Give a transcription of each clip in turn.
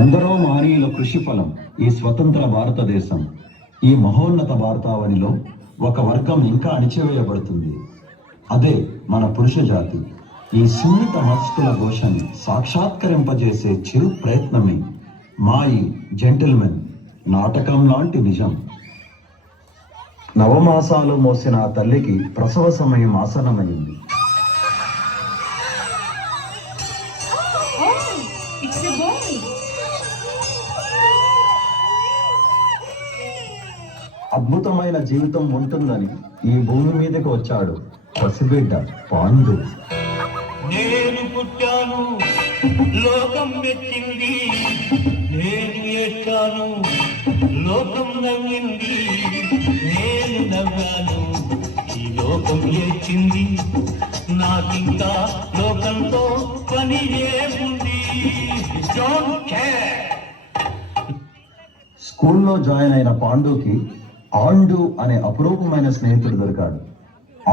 ఎందరో మహనీయుల కృషి ఫలం ఈ స్వతంత్ర భారతదేశం. ఈ మహోన్నత భారతావనిలో ఒక వర్గం ఇంకా అణిచివేయబడుతుంది. అదే మన పురుష జాతి. ఈ సున్నిత మనస్కుల ఘోషని సాక్షాత్కరింపజేసే చిరు ప్రయత్నమే మా ఈ జెంటిల్మెన్ నాటకం లాంటి నిజం. నవమాసాలు మోసిన ఆ తల్లికి ప్రసవ సమయం ఆసన్నమైంది. అద్భుతమైన జీవితం ఉంటుందని ఈ భూమి మీదకి వచ్చాడు పసిబిడ్డ పాండు. నేను పుట్టాను, లోకం మెచ్చింది. నేను ఏడ్చాను, లోకం నవ్వింది. నేను నవ్వాను, ఈ లోకం ఏడ్చింది. నాకింకా లోకంతో పని ఏముంది? స్కూల్లో జాయిన్ అయిన పాండుకి ఆండు అనే అపురూపమైన స్నేహితుడు దొరికాడు.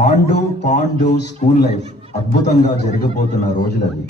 ఆండు పాండు స్కూల్ లైఫ్ అద్భుతంగా జరిగిపోతున్న రోజులది.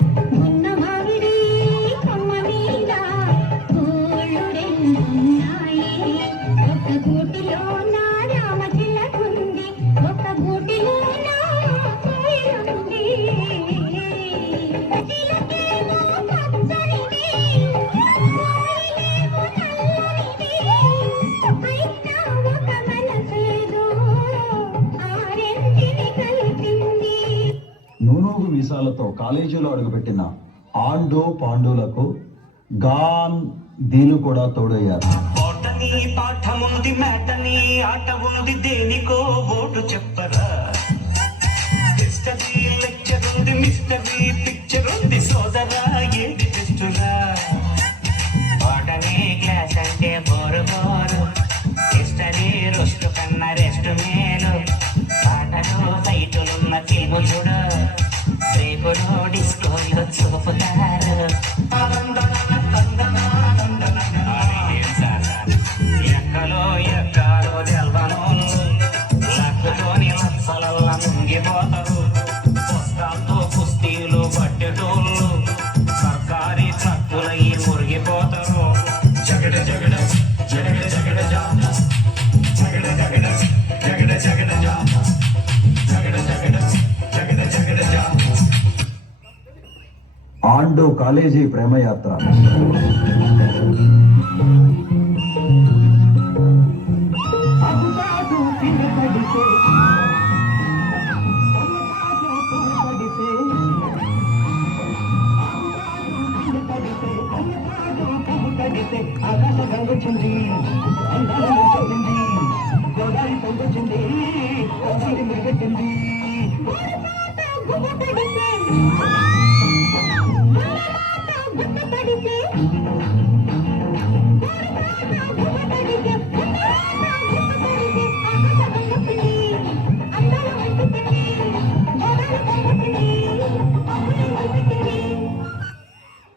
నూనూగు మీసాలతో కాలేజీలో అడుగుపెట్టిన ఆండు పాండులకు గాన్ దీలు కూడా తోడయ్యారు. పాఠముంది, మ్యాటనీ ఆట ఉంది, దేనికో ఓటు చెప్పరా. హిస్టరీ లెక్చర్ ఉంది, మిస్టరీ పిక్చర్ ఉంది, సోదరా ఏది టెస్టురా. బాటనీ క్లాస్ అంటే బోరు బోరు, హిస్టరీ రొస్ట్ కన్నా రెస్ట్ మేలు. పాటలు సైటులున్న ఫిల్ము చూడు, రేపులో డిస్కోలో చూపుతారు. ఎక్కలో ఎక్కాలో తెల్వను, లక్కుతోని లక్షలల్లా ముంగిపోతారు. పుస్తకాలతో కుస్తీలు పట్టేటోళ్ళు సర్కారీ ట్రక్కులై మురిగిపోతారు. జగడ జగడ జగడ జగడ జా, జగడ జగడ జగడ జగడ జా, జగడ జగడ జగడ జగడ జా. ఆండు కాలేజీ ప్రేమయాత్ర. ఆకాశ గంగొచ్చింది, అందాలు వచ్చింది, గోదావరి పొంగొచ్చింది, కౌసలి మిగట్టింది.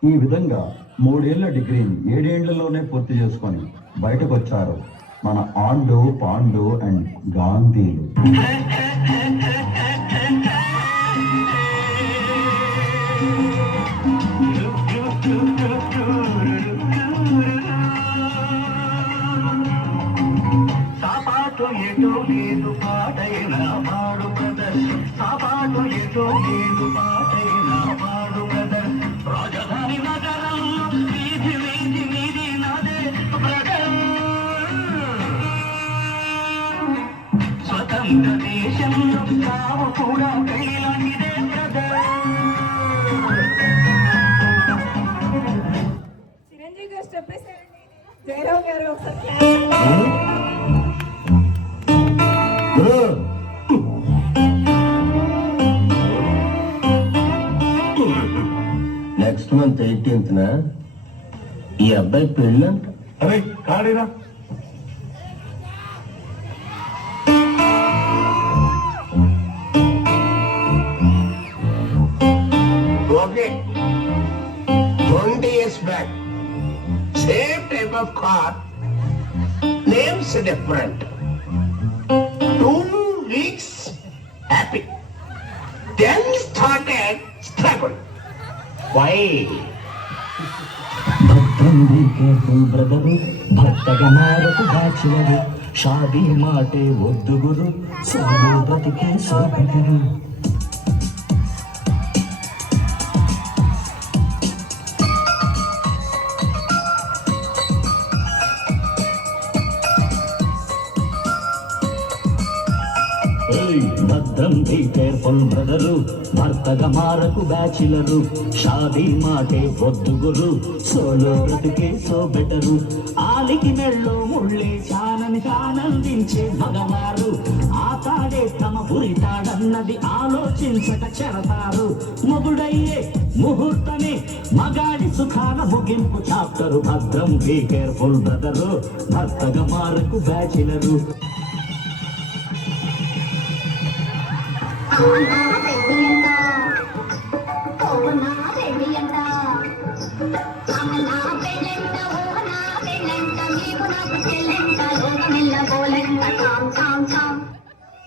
ఈ విధంగా 3 ఏళ్ల డిగ్రీని 7 ఏళ్లలోనే పూర్తి చేసుకొని బయటకు వచ్చారు మన ఆండు పాండు అండ్ గాంధీలు. సాపాటు ఎటో లేదు పాటైన పాడు బ్రదర్, సాపాటు ఎటో లేదు పాటైన పాడు బ్రదర్. రాజధాని నగరంలో వీధి వీధి మీది నాదే బ్రదర్. స్వతంత్ర దేశంలో సావు కూడా పెళ్ళిలాంటిదే బ్రదర్. చిరంజీవి గారు స్టెప్ వేశారండి, జయరామ్ గారు ఒకసారి. నెక్స్ట్ మంత్ 18th ఈ అబ్బాయి పెళ్ళంట. అరే కాడీరా. Okay, 20 years back, same type of car, names different. 2 weeks happy, then started struggle. Why? భద్రం బీ కేర్ఫుల్ బ్రదరు భక్తగా మారకు బ్యాచులరు షాదీ మాటే వద్దు గురు సోలో బతికే సోపెటరు భద్రం బీ కేర్ఫుల్ బ్రదరు భర్తగా మారకు బ్యాచులరు షాదీ మాటే వద్దు గురు సోలో బ్రతికే సో బెటరు ఆలికి మెళ్ళో ముళ్ళే చానని ఆనందించే మగవారు ఆతాడే తమ పురితాడన్నది ఆలోచించక చెరతారు మొగుడయ్యే ముహూర్తమే మగాడి సుఖాల ముగింపు చాప్టరు భద్రం బీ కేర్ఫుల్ బ్రదరు భర్తగా మారకు బ్యాచులరు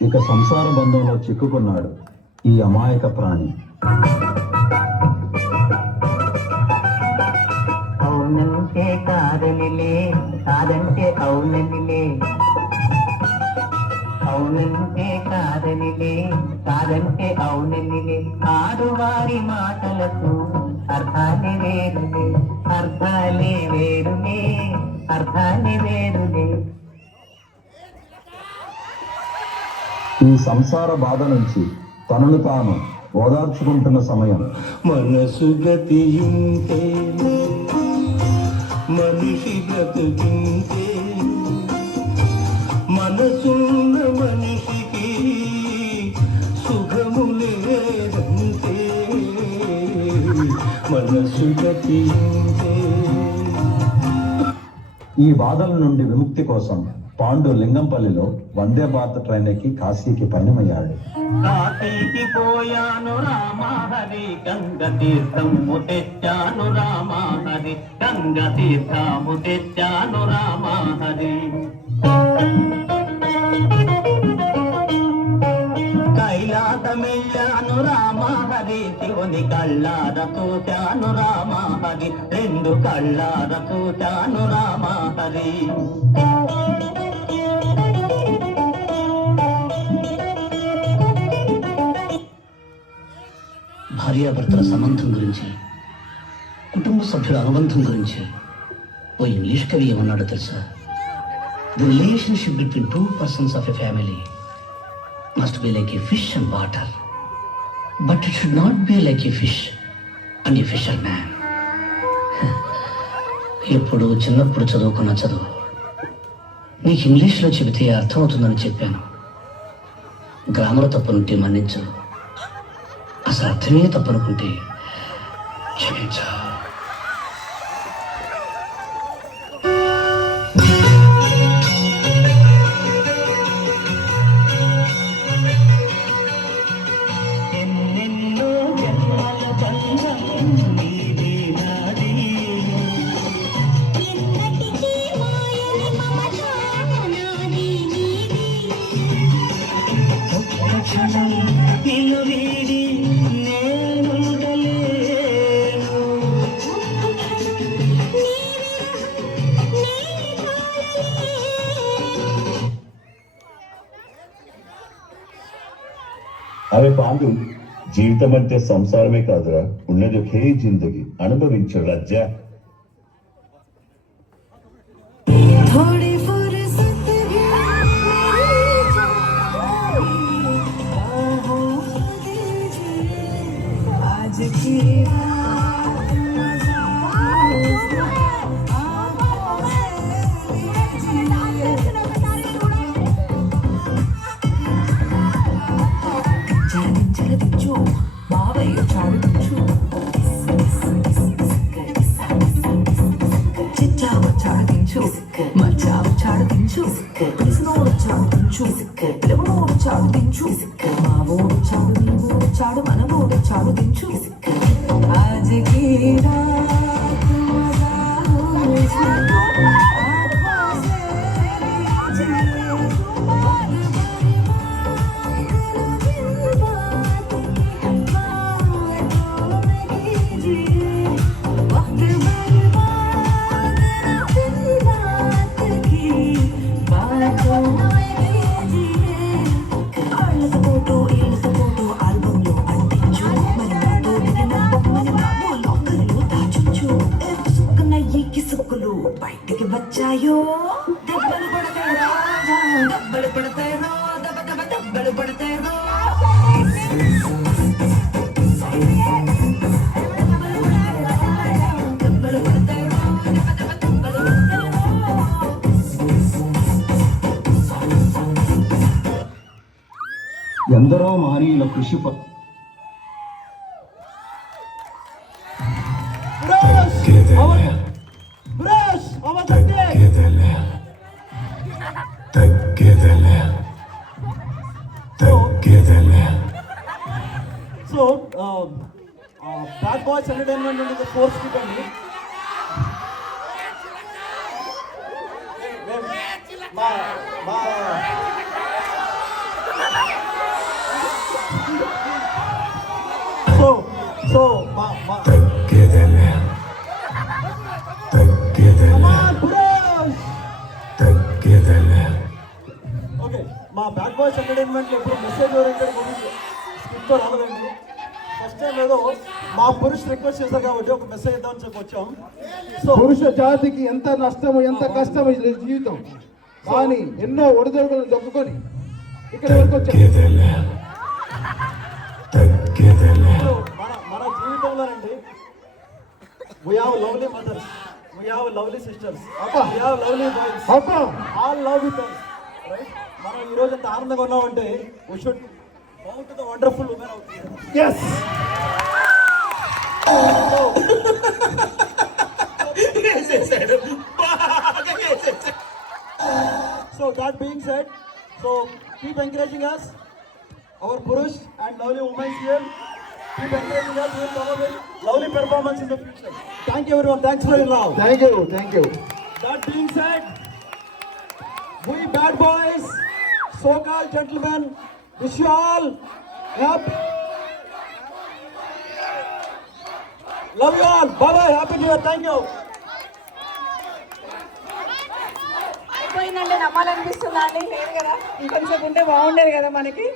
ఇక సంసార బంధంలో చిక్కుకున్నాడు ఈ అమాయక ప్రాణి. అవునంటే కాదనిలే కాదంటే అవుననిలే అవునంటే కాదనిలే కాదంటే అవుననిలే ఆడువారి మాటలకు అర్థాలే వేరులే అర్థాలే వేరులే అర్థాలే వేరులే. ఈ సంసార బాధ నుంచి తనను తాను ఓదార్చుకుంటున్న సమయం. మనసు గతి ఇంతే మనిషి బ్రతుకింతే మనసున్న మనిషికి సుఖము లేదంతే మనసు గతి ఇంతే. ఈ బాధల నుండి విముక్తి కోసం పాండు లింగంపల్లిలో వందే భారత్ ట్రైన్ ఎక్కి కాశీకి పరిణమయ్యాడు. కాశీకి పోయాను రామహరి గంగ తీర్థము తెచ్చాను రామహరి గంగ తీర్థము తెచ్చాను రామహరి కైలాసమెళ్ళాను రామహరి శివుని కళ్ళార చూశాను రామహరి రెండు కళ్ళార చూశాను రామహరి భార్యాభర్తల సంబంధం గురించి కుటుంబ సభ్యుల అనుబంధం గురించి ఓ ఇంగ్లీష్ కవి ఏమన్నాడో తెలుసా? The relationship between two persons of a family must be like A fish and water but it should not be like A fish and A fissure man. ఎప్పుడు చిన్నప్పుడు చదువుకున్న చదువు నీకు ఇంగ్లీష్లో చెబితే అర్థమవుతుందని చెప్పాను. గ్రామర్ తప్పునుంటే మన్నించు, అసలు అర్థమే తప్పనుకుంటే క్షమించు. ఎన్నెన్నో జన్మల బంధం నీది నాది ఒక్క క్షణం నిన్ను వీడి అరే పాండు, జీవితం అంటే సంసారమే కాదురా, ఉన్నది ఒకే జిందగీ, అనుభవించు రజ్జా. చాడు మన బోడు చాడు దించు ఆజకి రాత్ మజా సోకులు బయటికి వచ్చాయో దెబ్బలు పడతాయి రాజా దెబ్బలు పడతాయి రో దెబ్బ దెబ్బ దెబ్బలు పడతాయి రో దెబ్బలు పడతాయి రో దెబ్బ దెబ్బ దెబ్బలు పడతాయి రో ఎందరో మహనీయుల కృషి ఫలం So, Bad Boys Entertainment into the fourth stick అండి. So, ఓకే మా బ్యాడ్ బాయ్స్ ఎంటర్టైన్మెంట్ ఎప్పుడు మెసేజ్ ఓరియంటెడ్ మూవీస్ స్క్రిప్ట్ రాలేదండి. ఫస్ట్ టైం ఏదో మా పురుష్ రిక్వెస్ట్ చేశారు కాబట్టి ఒక మెసేజ్ ఇద్దామని చెప్పి వచ్చాం. సో పురుష జాతికి ఎంత నష్టము ఎంత కష్టము ఈ జీవితం, కానీ ఎన్నో ఒడిదొడుకులను దొక్కుకొని ఇక్కడ వరకు వచ్చాం. మన జీవితంలోనండి we have lovely mothers, we have lovely sisters, we have lovely boys, అబ్బా all love with us, right? మనం ఈ రోజు ఎంత ఆనందంగా ఉన్నామంటే we should bow to the wonderful women out there. Yes So that being said, so keep encouraging us, our Purush and lovely women here. Keep encouraging us with our lovely performance in the future. Thank you everyone. Thanks for your love. Thank you That being said, we bad boys, so-called gentlemen, wish you all happy. Love you all. Bye bye. Happy New Year. Thank you. అయిపోయిందంటే నమ్మాలనిపిస్తుందా అండి? లేదు కదా, ఇంకొంచెం ఉంటే బాగుండేది కదా మనకి.